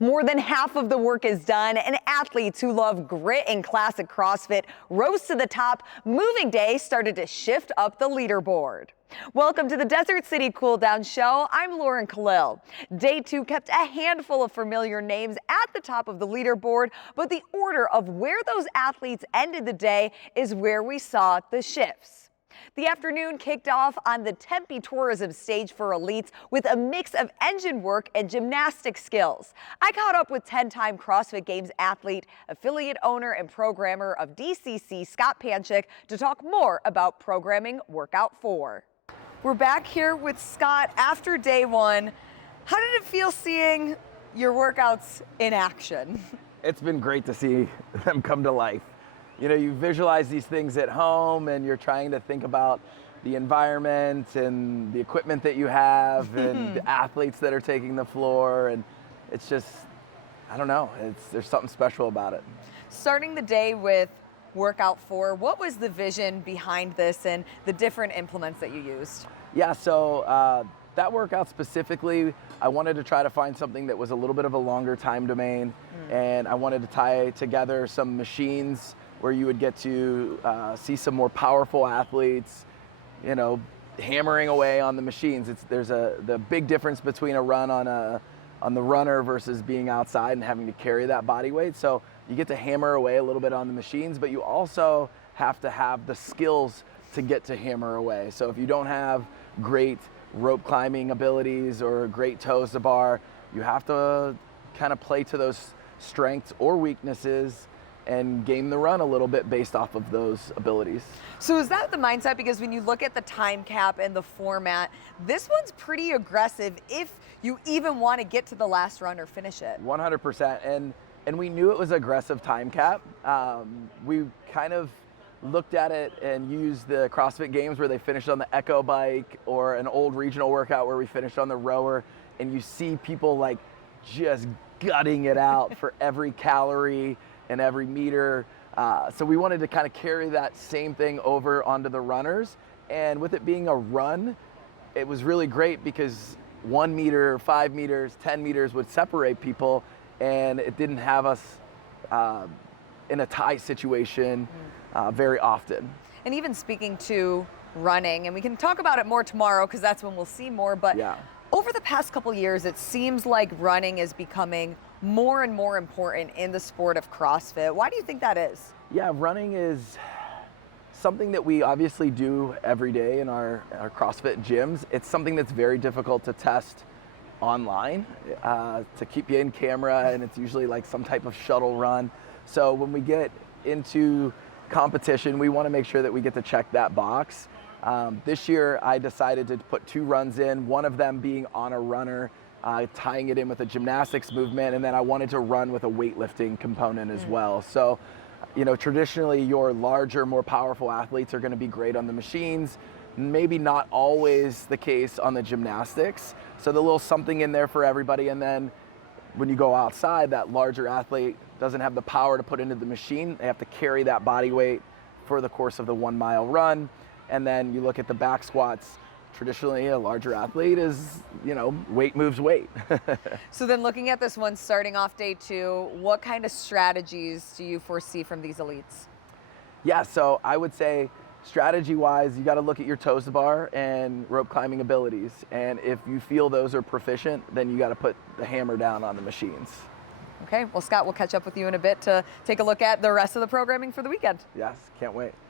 More than half of the work is done, and athletes who love grit and classic CrossFit rose to the top. Moving day started to shift up the leaderboard. Welcome to the Desert City Cool Down Show. I'm Lauren Khalil. Day 2 kept a handful of familiar names at the top of the leaderboard, but the order of where those athletes ended the day is where we saw the shifts. The afternoon kicked off on the Tempe Tourism stage for elites with a mix of engine work and gymnastic skills. I caught up with 10-time CrossFit Games athlete, affiliate owner, and programmer of DCC, Scott Panchik, to talk more about programming Workout 4. We're back here with Scott after day 1. How did it feel seeing your workouts in action? It's been great to see them come to life. You know, you visualize these things at home and you're trying to think about the environment and the equipment that you have and the athletes that are taking the floor, and it's just, I don't know, there's something special about it. Starting the day with Workout 4, what was the vision behind this and the different implements that you used? Yeah, so that workout specifically, I wanted to try to find something that was a little bit of a longer time domain, and I wanted to tie together some machines where you would get to see some more powerful athletes, you know, hammering away on the machines. There's the big difference between a run on the runner versus being outside and having to carry that body weight. So you get to hammer away a little bit on the machines, but you also have to have the skills to get to hammer away. So if you don't have great rope climbing abilities or great toes to bar, you have to kind of play to those strengths or weaknesses and game the run a little bit based off of those abilities. So is that the mindset? Because when you look at the time cap and the format, this one's pretty aggressive if you even want to get to the last run or finish it. 100%, and we knew it was aggressive time cap. We kind of looked at it and used the CrossFit Games where they finished on the Echo bike, or an old regional workout where we finished on the rower, and you see people like just gutting it out for every calorie and every meter. So we wanted to kind of carry that same thing over onto the runners. And with it being a run, it was really great because 1 meter, 5 meters, 10 meters would separate people, and it didn't have us in a tie situation very often. And even speaking to running, and we can talk about it more tomorrow because that's when we'll see more, but yeah. Over the past couple years, it seems like running is becoming more and more important in the sport of CrossFit. Why do you think that is? Yeah, running is something that we obviously do every day in our CrossFit gyms. It's something that's very difficult to test online, to keep you in camera, and it's usually like some type of shuttle run. So when we get into competition, we want to make sure that we get to check that box. This year, I decided to put 2 runs in, one of them being on a runner, tying it in with a gymnastics movement, and then I wanted to run with a weightlifting component as well. So, you know, traditionally your larger, more powerful athletes are going to be great on the machines, maybe not always the case on the gymnastics. So the little something in there for everybody, and then when you go outside, that larger athlete doesn't have the power to put into the machine. They have to carry that body weight for the course of the 1 mile run. And then you look at the back squats, traditionally a larger athlete is, you know, weight moves weight. So then looking at this one, starting off day 2, what kind of strategies do you foresee from these elites? Yeah, so I would say strategy-wise, you got to look at your toes to bar and rope climbing abilities. And if you feel those are proficient, then you got to put the hammer down on the machines. Okay, well, Scott, we'll catch up with you in a bit to take a look at the rest of the programming for the weekend. Yes, can't wait.